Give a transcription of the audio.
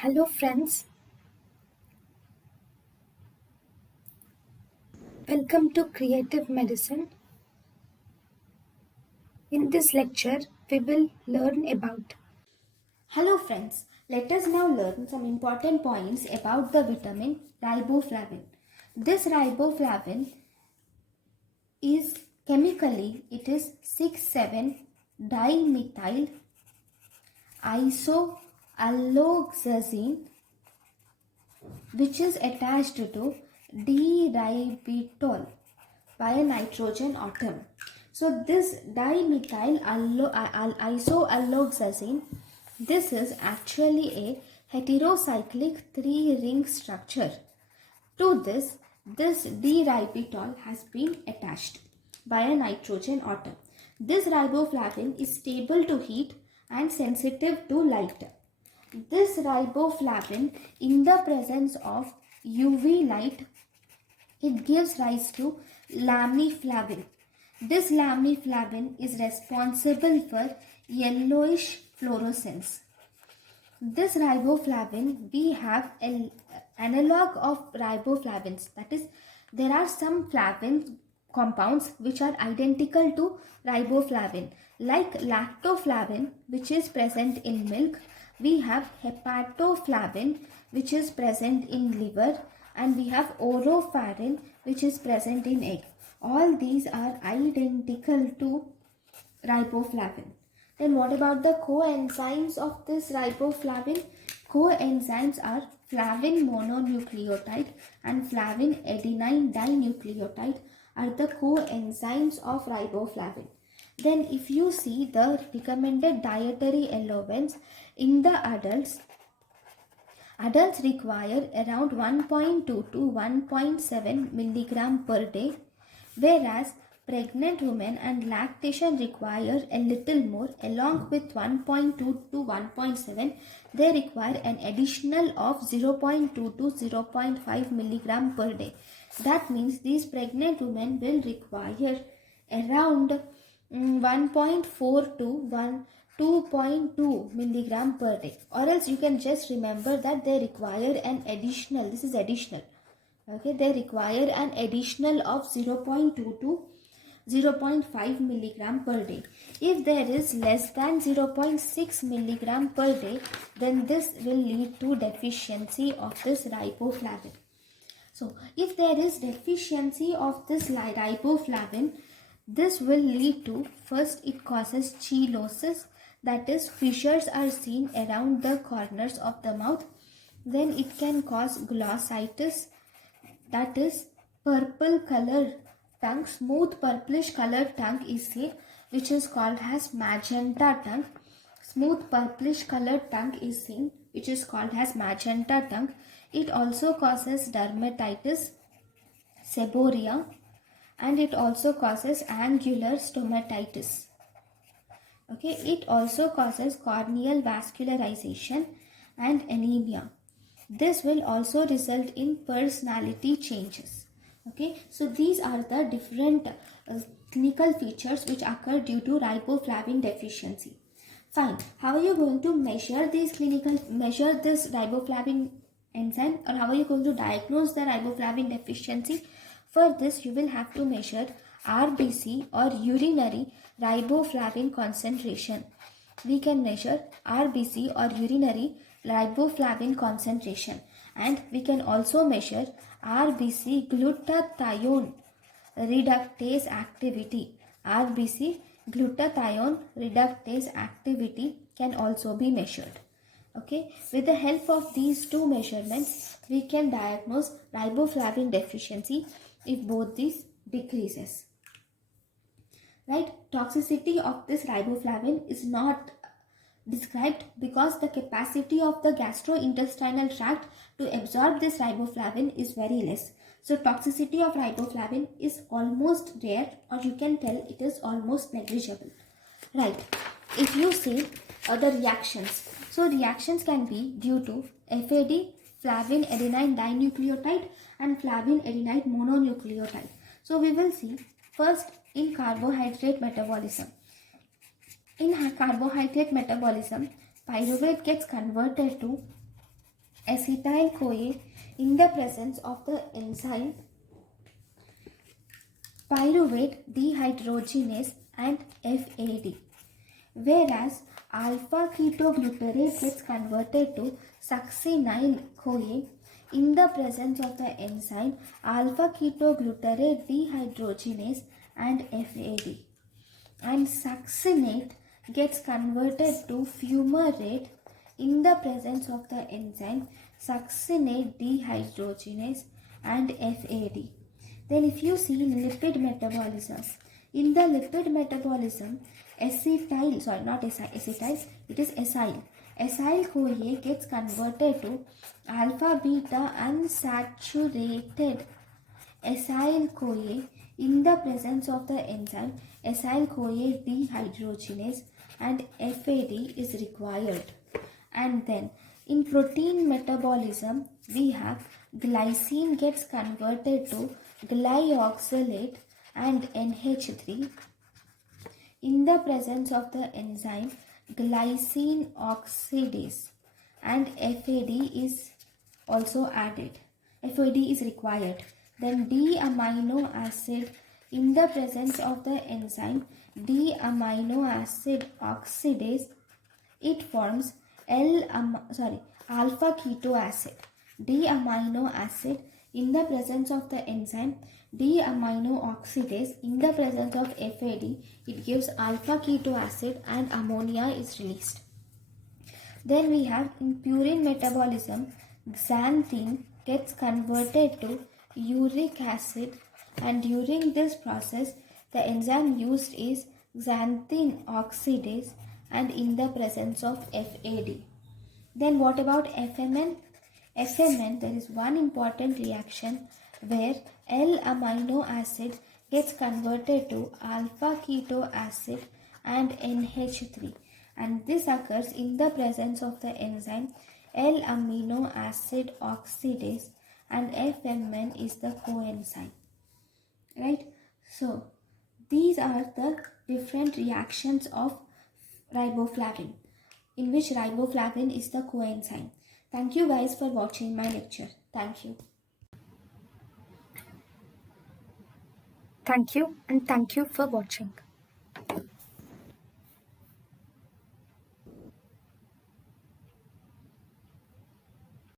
Hello friends, welcome to Creative Medicine. In this lecture, we will learn about. Hello friends, let us now learn some important points about the vitamin riboflavin. This riboflavin is chemically it is 6,7-dimethyl isoalloxazine, which is attached to D-ribitol by a nitrogen atom. So this dimethyl isoalloxazine, this is actually a heterocyclic 3-ring structure. To this D-ribitol has been attached by a nitrogen atom. This riboflavin is stable to heat and sensitive to light. This riboflavin, in the presence of UV light, it gives rise to lamiflavin. This lamiflavin is responsible for yellowish fluorescence. This riboflavin, we have an analog of riboflavins. That is, there are some flavin compounds which are identical to riboflavin. Like lactoflavin, which is present in milk, we have hepatoflavin, which is present in liver, and we have orofarin, which is present in egg. All these are identical to riboflavin. Then what about the coenzymes of this riboflavin? Coenzymes are flavin mononucleotide and flavin adenine dinucleotide are the coenzymes of riboflavin. Then if you see the recommended dietary allowance in the adults require around 1.2 to 1.7 milligram per day, whereas pregnant women and lactation require a little more. Along with 1.2 to 1.7, they require an additional of 0.2 to 0.5 milligram per day. That means these pregnant women will require around 1.4 to 2.2 milligram per day, or else you can just remember that they require an additional, this is additional, okay, they require an additional of 0.2 to 0.5 milligram per day. If there is less than 0.6 milligram per day, then this will lead to deficiency of this riboflavin. So if there is deficiency of this riboflavin, this will lead to, first it causes chelosis, that is fissures are seen around the corners of the mouth. Then it can cause glossitis, that is purple color tongue, smooth purplish colored tongue is seen, which is called as magenta tongue. Smooth purplish colored tongue is seen, which is called as magenta tongue. It also causes dermatitis, seborrhea, and it also causes angular stomatitis. Okay, it also causes corneal vascularization and anemia. This will also result in personality changes. Okay, so these are the different clinical features which occur due to riboflavin deficiency. Fine. How are you going to measure this riboflavin enzyme, or how are you going to diagnose the riboflavin deficiency? For this, you will have to measure RBC or urinary riboflavin concentration. We can measure RBC or urinary riboflavin concentration, and we can also measure RBC glutathione reductase activity. RBC glutathione reductase activity can also be measured. Okay, with the help of these two measurements, we can diagnose riboflavin deficiency if both these decreases. Right, toxicity of this riboflavin is not described because the capacity of the gastrointestinal tract to absorb this riboflavin is very less. So toxicity of riboflavin is almost rare, or you can tell it is almost negligible. Right, if you see other reactions, so reactions can be due to FAD, flavin adenine dinucleotide, and flavin adenine mononucleotide. So we will see first in carbohydrate metabolism. In carbohydrate metabolism, pyruvate gets converted to acetyl-CoA in the presence of the enzyme pyruvate dehydrogenase and FAD. Whereas alpha ketoglutarate gets converted to succinyl-CoA in the presence of the enzyme alpha ketoglutarate dehydrogenase and FAD. And succinate gets converted to fumarate in the presence of the enzyme succinate dehydrogenase and FAD. Then if you see lipid metabolism, in the lipid metabolism, acetyl, sorry, not acetyl, it is acyl. Acyl-CoA gets converted to alpha-beta unsaturated acyl-CoA in the presence of the enzyme acyl-CoA dehydrogenase and FAD is required. And then in protein metabolism, we have glycine gets converted to glyoxylate and NH3 in the presence of the enzyme glycine oxidase, and FAD is also added. FAD is required. Then D-amino acid in the presence of the enzyme D-amino acid oxidase, it forms alpha keto acid. D-amino acid in the presence of the enzyme D-amino oxidase in the presence of FAD, it gives alpha keto acid and ammonia is released. Then we have in purine metabolism, xanthine gets converted to uric acid, and during this process the enzyme used is xanthine oxidase and in the presence of FAD. Then what about FMN? FMN, there is one important reaction where L-amino acid gets converted to alpha keto acid and NH3, and this occurs in the presence of the enzyme L-amino acid oxidase, and FMN is the coenzyme. Right? So these are the different reactions of riboflavin, in which riboflavin is the coenzyme. Thank you guys for watching my lecture. Thank you. Thank you and thank you for watching.